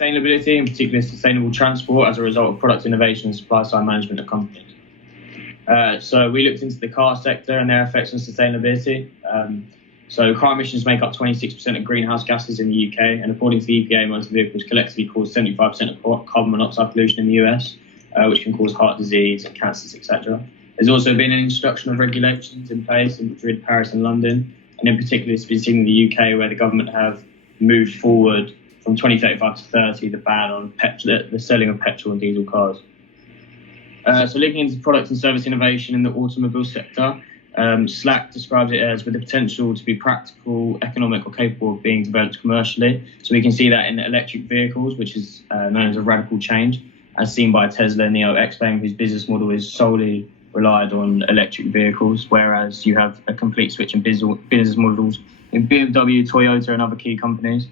sustainability, in particular sustainable transport, as a result of product innovation and supply side management of companies. So we looked into the car sector and their effects on sustainability. So car emissions make up 26% of greenhouse gases in the UK, and according to the EPA, motor vehicles collectively cause 75% of carbon monoxide pollution in the US, which can cause heart disease and cancers, etc. There's also been an introduction of regulations in place in Madrid, Paris and London, and in particular it's been seen in the UK, where the government have moved forward from 2035 to 30 the ban on the selling of petrol and diesel cars. So looking into product and service innovation in the automobile sector, Slack describes it as with the potential to be practical, economic or capable of being developed commercially. So we can see that in electric vehicles, which is known as a radical change, as seen by Tesla and Neo X-Bang, whose business model is solely relied on electric vehicles, whereas you have a complete switch in business models in BMW, Toyota and other key companies.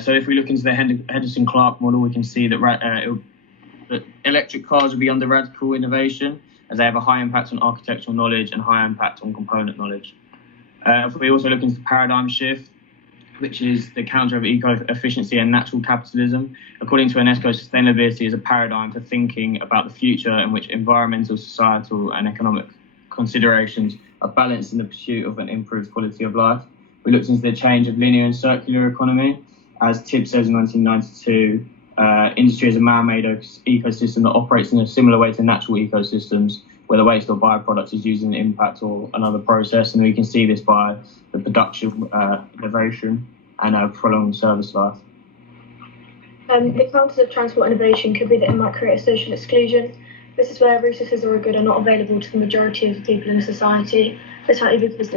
So if we look into the Henderson-Clark model, we can see that electric cars will be under radical innovation, as they have a high impact on architectural knowledge and high impact on component knowledge. If we also look into the paradigm shift, which is the counter of eco-efficiency and natural capitalism, according to UNESCO, sustainability is a paradigm for thinking about the future in which environmental, societal and economic considerations are balanced in the pursuit of an improved quality of life. We looked into the change of linear and circular economy. As Tibb says in 1992, industry is a man-made ecosystem that operates in a similar way to natural ecosystems, where the waste or byproduct is used in an impact or another process. And we can see this by the production, innovation and a prolonged service life. The counters of transport innovation could be that it might create a social exclusion. This is where resources or a good are not available to the majority of the people in a society, precisely because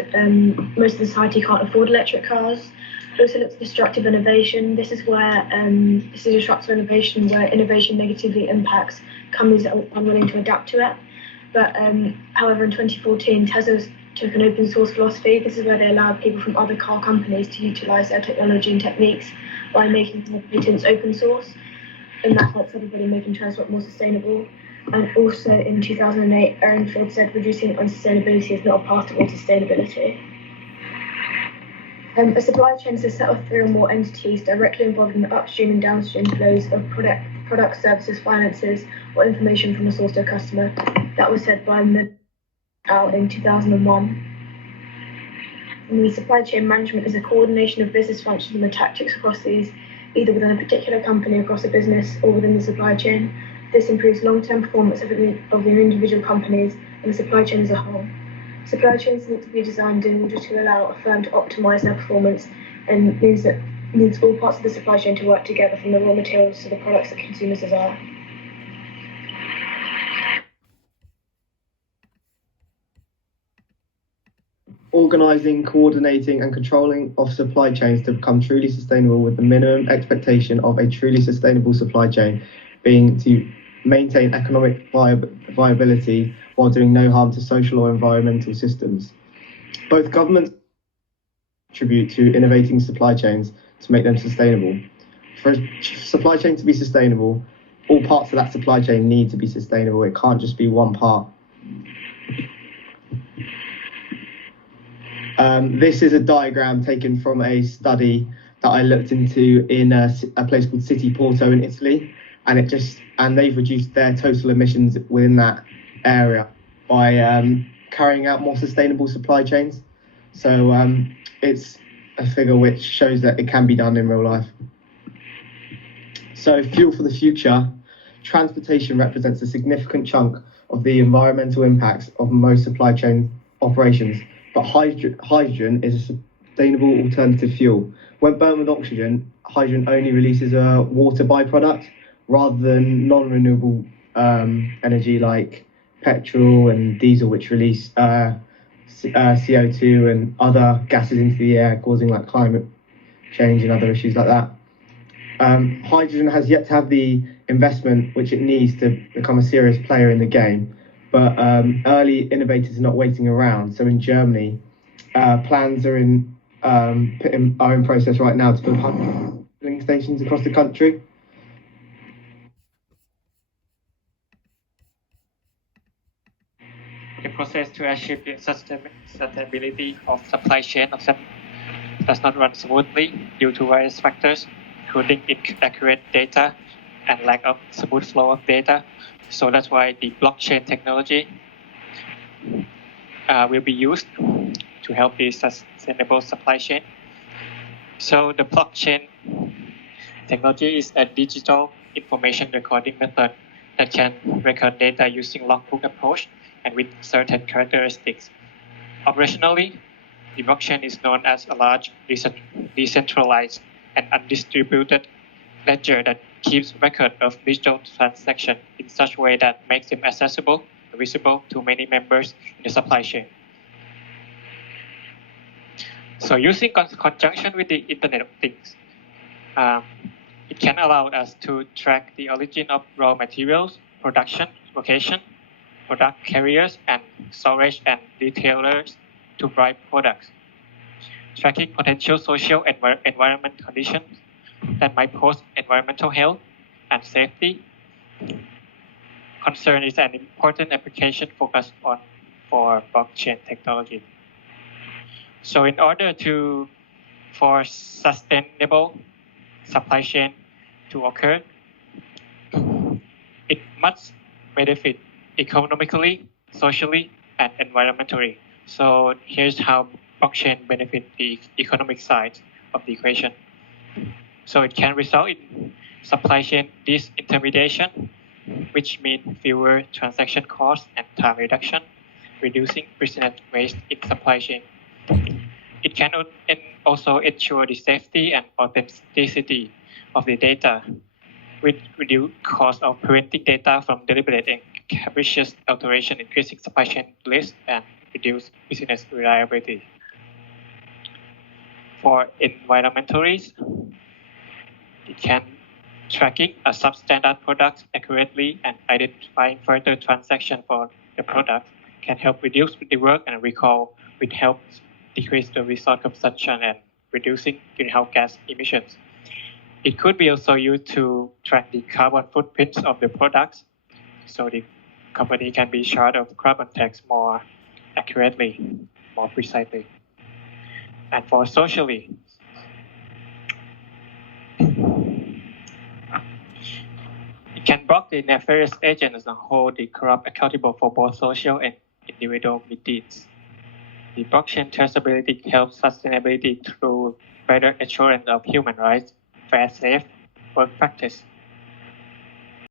most of the society can't afford electric cars. It also looks at destructive innovation. This is disruptive innovation where innovation negatively impacts companies that are unwilling to adapt to it. But however, in 2014, Tesla took an open source philosophy. This is where they allowed people from other car companies to utilize their technology and techniques by making their patents open source. And that helps everybody making transport more sustainable. And also in 2008, Aaron Ford said reducing unsustainability is not a path towards sustainability. A supply chain is a set of three or more entities directly involved in the upstream and downstream flows of products, services, finances, or information from a source to a customer. That was said by out in 2001. And the supply chain management is a coordination of business functions and the tactics across these, either within a particular company, across a business, or within the supply chain. This improves long-term performance of the individual companies and the supply chain as a whole. Supply chains need to be designed in order to allow a firm to optimize their performance, and needs all parts of the supply chain to work together, from the raw materials to the products that consumers desire. Organising, coordinating and controlling of supply chains to become truly sustainable, with the minimum expectation of a truly sustainable supply chain being to maintain economic viability while doing no harm to social or environmental systems. Both governments contribute to innovating supply chains to make them sustainable. For a supply chain to be sustainable, all parts of that supply chain need to be sustainable. It can't just be one part. This is a diagram taken from a study that I looked into in a place called City Porto in Italy, and they've reduced their total emissions within that area by carrying out more sustainable supply chains. So it's a figure which shows that it can be done in real life. So fuel for the future. Transportation represents a significant chunk of the environmental impacts of most supply chain operations, but hydrogen is a sustainable alternative fuel. When burned with oxygen, hydrogen only releases a water byproduct rather than non-renewable energy like petrol and diesel, which release CO2 and other gases into the air, causing like climate change and other issues like that. Hydrogen has yet to have the investment which it needs to become a serious player in the game, but early innovators are not waiting around. So in Germany, plans are in process right now to build 100 filling stations across the country. The process to achieve the sustainability of supply chain does not run smoothly due to various factors. including inaccurate data and lack of smooth flow of data. So that's why the blockchain technology will be used to help the sustainable supply chain. So the blockchain technology is a digital information recording method that can record data using logbook approach and with certain characteristics. Operationally, the blockchain is known as a large decentralized and undistributed ledger that keeps record of digital transactions in such a way that makes them accessible and visible to many members in the supply chain. So using conjunction with the Internet of Things, it can allow us to track the origin of raw materials, production, location, product carriers, and storage and retailers to buy products. Tracking potential social and environment conditions that might pose environmental health and safety concern is an important application focused on for blockchain technology. So in order for sustainable supply chain to occur, it must benefit economically, socially, and environmentally. So here's how blockchain benefit the economic side of the equation. So it can result in supply chain disintermediation, which means fewer transaction costs and time reduction, reducing business waste in supply chain. It can also ensure the safety and authenticity of the data, with reduced cost of preventing data from deliberate and capricious alteration, increasing supply chain risk and reduce business reliability. For environmentalists, it can tracking a substandard product accurately and identifying further transaction for the product can help reduce the work and recall, which helps decrease the resource consumption and reducing greenhouse gas emissions. It could be also used to track the carbon footprints of the products, so the company can be charged of carbon tax more accurately, more precisely. And for socially, it can block the nefarious agents and hold the corrupt accountable for both social and individual misdeeds. The blockchain traceability helps sustainability through better assurance of human rights, fair, safe work practice,